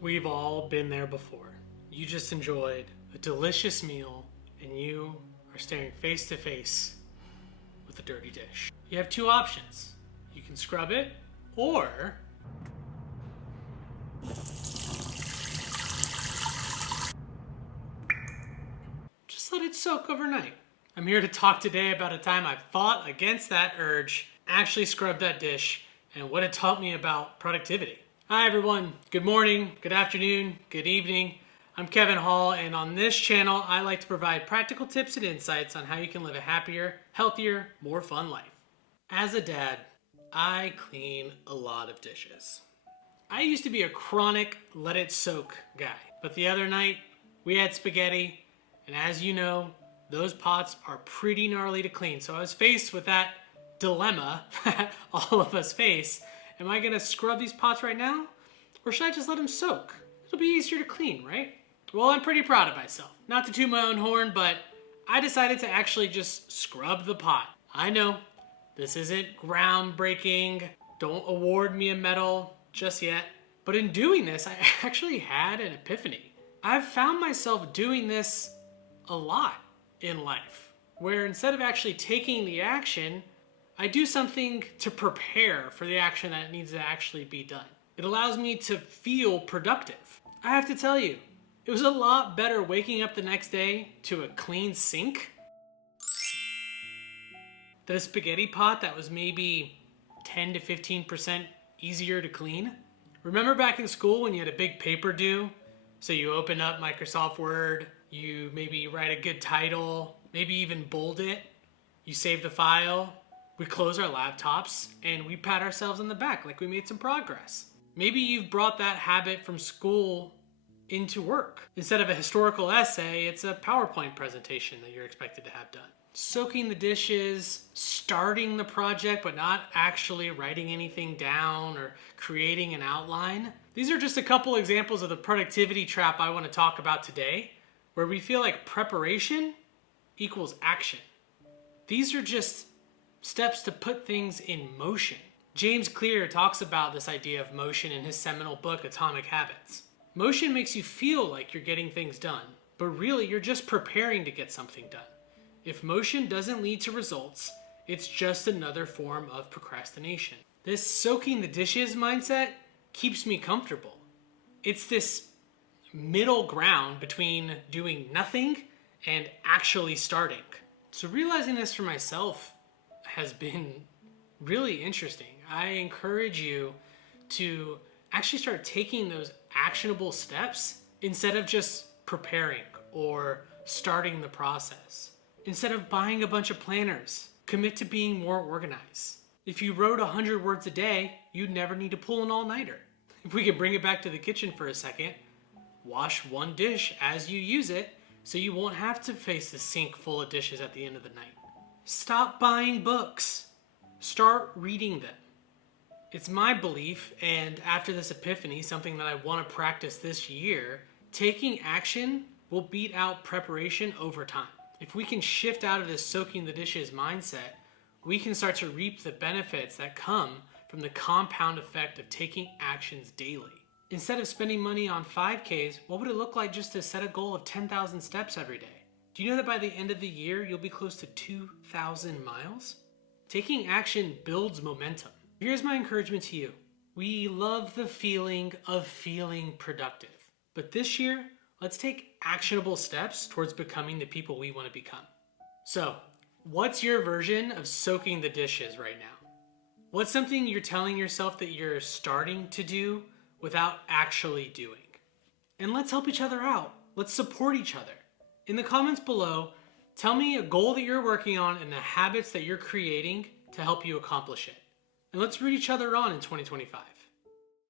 We've all been there before. You just enjoyed a delicious meal and you are staring face to face with a dirty dish. You have two options. You can scrub it or just let it soak overnight. I'm here to talk today about a time I fought against that urge, actually scrubbed that dish, and what it taught me about productivity. Hi everyone, good morning, good afternoon, good evening. I'm Kevin Hall, and on this channel I like to provide practical tips and insights on how you can live a happier, healthier, more fun life. As a dad, I clean a lot of dishes. I used to be a chronic let it soak guy, but the other night we had spaghetti, and as you know, those pots are pretty gnarly to clean. So I was faced with that dilemma that all of us face. Am I gonna scrub these pots right now? Or should I just let them soak? It'll be easier to clean, right? Well, I'm pretty proud of myself. Not to toot my own horn, but I decided to actually just scrub the pot. I know, this isn't groundbreaking. Don't award me a medal just yet. But in doing this, I actually had an epiphany. I've found myself doing this a lot in life, where instead of actually taking the action, I do something to prepare for the action that needs to actually be done. It allows me to feel productive. I have to tell you, it was a lot better waking up the next day to a clean sink than a spaghetti pot that was maybe 10 to 15% easier to clean. Remember back in school when you had a big paper due? So you open up Microsoft Word, you maybe write a good title, maybe even bold it, you save the file, we close our laptops, and we pat ourselves on the back like we made some progress. Maybe you've brought that habit from school into work. Instead of a historical essay, it's a PowerPoint presentation that you're expected to have done. Soaking the dishes, starting the project but not actually writing anything down or creating an outline. These are just a couple examples of the productivity trap I want to talk about today, where we feel like preparation equals action. These are just steps to put things in motion. James Clear talks about this idea of motion in his seminal book, Atomic Habits. Motion makes you feel like you're getting things done, but really you're just preparing to get something done. If motion doesn't lead to results, it's just another form of procrastination. This soaking the dishes mindset keeps me comfortable. It's this middle ground between doing nothing and actually starting. So realizing this for myself has been really interesting. I encourage you to actually start taking those actionable steps instead of just preparing or starting the process. Instead of buying a bunch of planners, commit to being more organized. If you wrote 100 words a day, you'd never need to pull an all-nighter. If we could bring it back to the kitchen for a second, wash one dish as you use it so you won't have to face the sink full of dishes at the end of the night. Stop buying books. Start reading them. It's my belief, and after this epiphany, something that I want to practice this year, taking action will beat out preparation over time. If we can shift out of this soaking the dishes mindset, we can start to reap the benefits that come from the compound effect of taking actions daily. Instead of spending money on 5Ks, what would it look like just to set a goal of 10,000 steps every day? Do you know that by the end of the year, you'll be close to 2,000 miles? Taking action builds momentum. Here's my encouragement to you. We love the feeling of feeling productive. But this year, let's take actionable steps towards becoming the people we want to become. So, what's your version of soaking the dishes right now? What's something you're telling yourself that you're starting to do without actually doing? And let's help each other out. Let's support each other. In the comments below, tell me a goal that you're working on and the habits that you're creating to help you accomplish it. And let's root each other on in 2025.